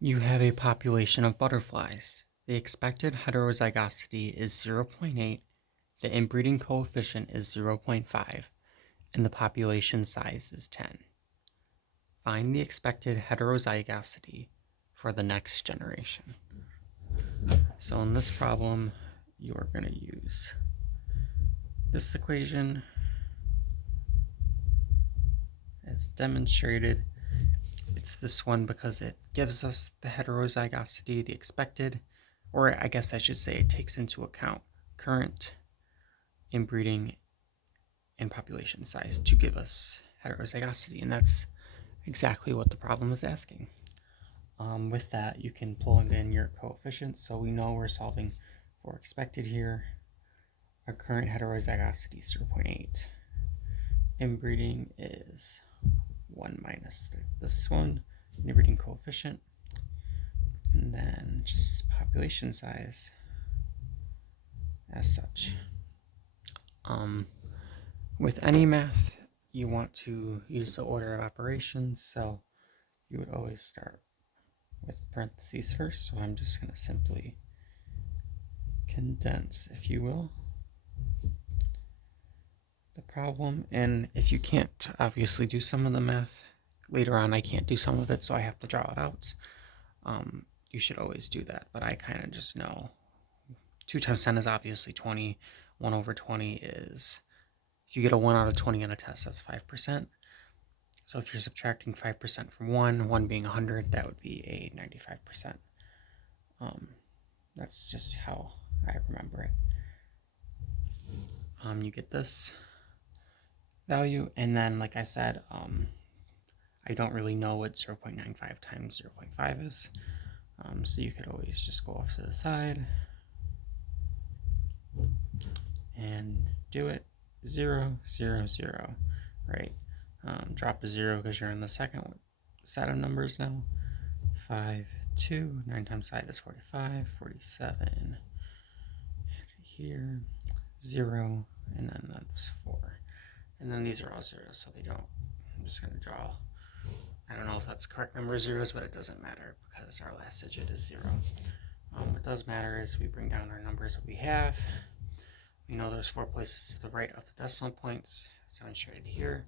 You have a population of butterflies. The expected heterozygosity is 0.8, the inbreeding coefficient is 0.5, and the population size is 10. Find the expected heterozygosity for the next generation. So in this problem, you're going to use this equation as demonstrated. It's this one because it gives us the heterozygosity, the expected, or I guess I should say it takes into account current inbreeding and population size to give us heterozygosity, and that's exactly what the problem is asking. With that, you can plug in your coefficients, so we know we're solving for expected here. Our current heterozygosity is 0.8. Inbreeding is 1 minus this one, inbreeding coefficient, and then just population size as such. With any math, you want to use the order of operations, so you would always start with parentheses first, so I'm just going to simply condense, if you will, the problem. And if you can't obviously do some of the math, later on I can't do some of it, so I have to draw it out. You should always do that, but I kind of just know 2 times 10 is obviously 20. 1 over 20 is, if you get a 1 out of 20 on a test, that's 5%. So if you're subtracting 5% from 1 being 100, that would be a 95%. That's just how I remember it. You get this value, and then like I said, I don't really know what 0.95 times 0.5 is, so you could always just go off to the side and do it. 0, 0, 0, right? Drop a 0 because you're in the second set of numbers now. 5, 2, 9 times 5 is 45, 47, here, 0, and then that's 4. And then these are all zeros, so they don't. I'm just going to draw. I don't know if that's the correct number of zeros, but it doesn't matter because our last digit is 0. What does matter is we bring down our numbers that we have. We know there's 4 places to the right of the decimal points, as demonstrated here.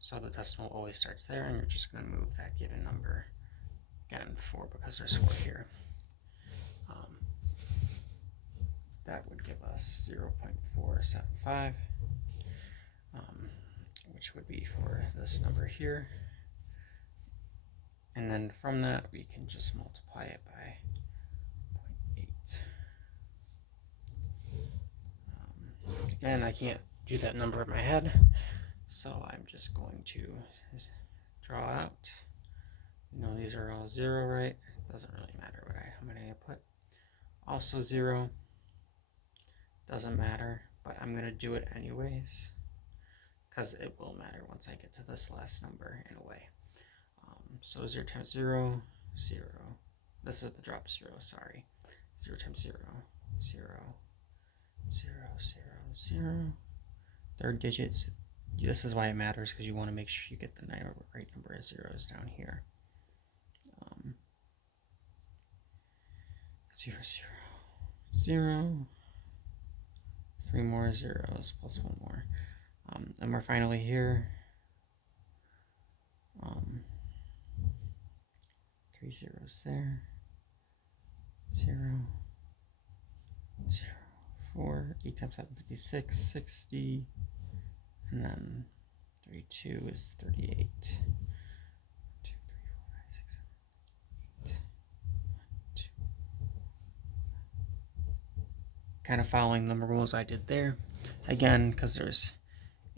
So the decimal always starts there, and you're just going to move that given number, again, 4 because there's 4 here. That would give us 0.475, which would be for this number here. And then from that, we can just multiply it by 0.8. Again, I can't do that number in my head, so I'm just going to draw it out. You know, these are all 0, right? It doesn't really matter how many I put. Also 0. Doesn't matter, but I'm going to do it anyways because it will matter once I get to this last number in a way. So 0 times 0, 0. This is the drop 0, sorry. 0 times 0, 0, 0, 0, 0. Third digits. This is why it matters, because you want to make sure you get the right number of zeros down here. 0, 0, 0. 3 more zeros plus 1 more. And we're finally here. 3 zeros there. 0, 0, 4. 8 times 7, 56, 60. And then 32 is 38. 1, 2, 3, 4, 5, 6, 7, 8. 1, 2. Kind of following the rules I did there. Again, because there's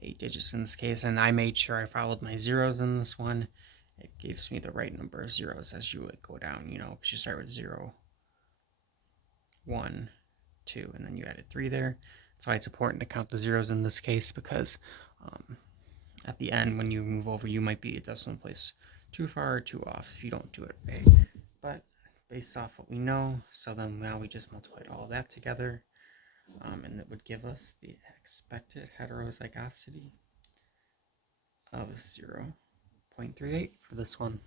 8 digits in this case, and I made sure I followed my zeros in this one. It gives me the right number of zeros as you would go down, you know, because you start with 0, 1, 2, and then you added 3 there. That's why it's important to count the zeros in this case, because at the end, when you move over, you might be a decimal place too far or too off if you don't do it right. But based off what we know, so then now we just multiplied all of that together, and it would give us the expected heterozygosity of 0.38 for this one.